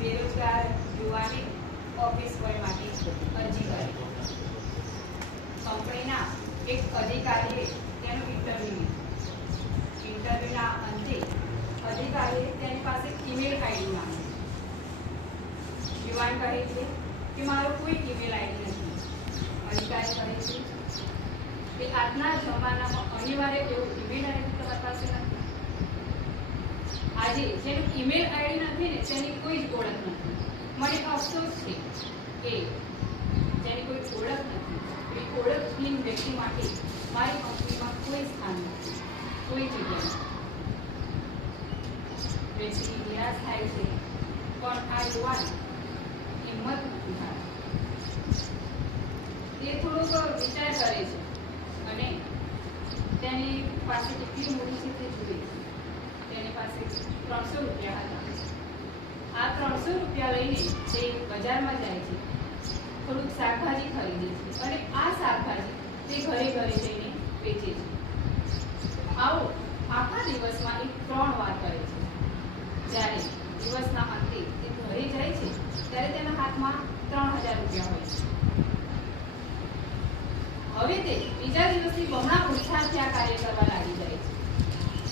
બેરોજગાર યુવાને office boy માટે અરજી કરી. કંપનીના એક અધિકારીએ તેનું ઇન્ટરવ્યુના અંતે અધિકારીએ તેની પાસે ઈમેલ આઈડી માંગી. યુવાન કહે છે કે મારો કોઈ ઈમેલ આઈડી નથી. અધિકારી કહે છે કે આજના જમાનામાં અનિવાર્ય એવું ઈમેલ આઈડી તમારી પાસે નથી. આજે જેનું ઈમેલ આઈડી નથી ને તેની કોઈ જ ઓળખ નથી. મને અફસોસ છે કે જેની કોઈ ઓળખ નથી એ ઓળખહીન વ્યક્તિ માટે મારી કંપનીમાં કોઈ સ્થાન નથી, કોઈ જગ્યા નથી. વ્યક્તિ નિરાશ થાય છે, પણ આ યુવાન હિંમત નથી હારતો. તે થોડોક વિચાર કરે છે અને તેની પાસે કેટલી મૂડી છે તે જુએ છે. તેની પાસે 300 રૂપિયા હતા. આ 300 રૂપિયા લઈને તે બજારમાં જાય છે, થોડુંક શાકભાજી ખરીદે છે અને આ શાકભાજી તે ઘરે ઘરે જઈને વેચે છે. આવો આખા દિવસમાં એ 3 વાર કરે છે. જ્યારે દિવસના અંતે તે ઘરે જાય છે ત્યારે તેના હાથમાં 3000 રૂપિયા હોય છે. હવે તે બીજા દિવસથી બમણા ઉત્સાહથી આ કાર્ય કરવા લાગી જાય છે.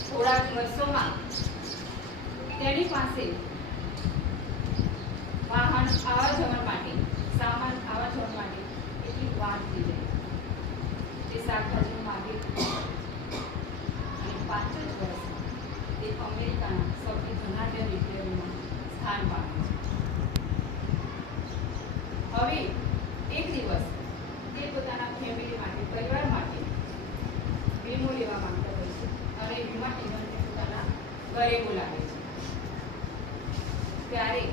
થોડાક વર્ષોમાં તેની પાસે વાહન આવવા જવા માટે, સામાન આવવા જવા માટે એટલી વાત થઈ જાય. તે શાકભાજીનું માર્કેટ અને 5 જ વર્ષમાં તે અમેરિકાના સૌથી ધનાઢ્ય રિટેલરમાં સ્થાન પામે છે. હવે એક દિવસ તે પોતાના ફેમિલી માટે, પરિવાર માટે વીમો લેવા માંગતો હોય છે અને વીમા એજન્ટને પોતાના ઘરે બોલાવે છે. ત્યારે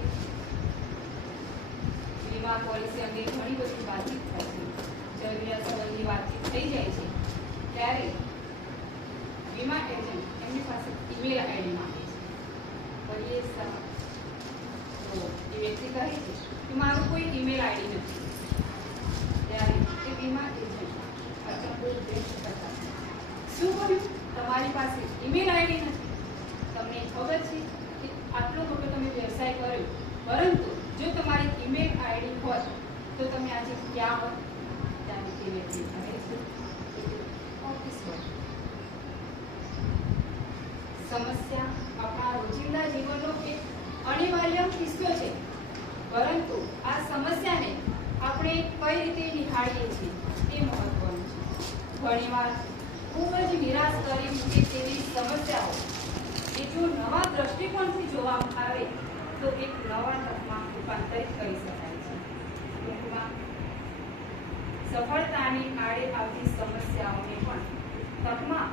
વીમા પોલિસી અંગે ઘણી બધી વાતચીત થાય છે, જરૂરિયાત સંબંધી વાતચીત થઈ જાય છે. ત્યારે વીમા એજન્ટ એમની પાસે ઈમેલ આઈડી માંગે છે. કરીએ તો એ વ્યક્તિ કહે છે કે મારું કોઈ ઈમેલ આઈડી નથી. ત્યારે એ વીમા એજન્ટ અચંબો વ્યક્ત કરતા, શું કહ્યું? તમારી પાસે ઈમેલ આઈડી નથી? તમને ખબર છે કે આટલો મોટો તમે વ્યવસાય કર્યો, પરંતુ જો તમારી ઈમેલ આઈડી હોત તો તમે આજે ક્યાં હોત? ત્યારે તે વ્યક્તિ કહે છે ઓફિસ હોય. સમસ્યા આપણા રોજિંદા જીવનનો એક અનિવાર્ય હિસ્સો છે, પરંતુ આ સમસ્યાને આપણે કઈ રીતે નિહાળીએ છીએ તે મહત્વનું છે. ઘણીવાર ખૂબ જ નિરાશ કરી મૂકે તેવી સમસ્યાઓ એ જો નવા દ્રષ્ટિકોણથી જોવામાં આવે તો એક નવા તકમાં રૂપાંતરિત કરી શકાય છે. ટૂંકમાં સફળતાની આડે આવતી સમસ્યાઓને પણ તકમાં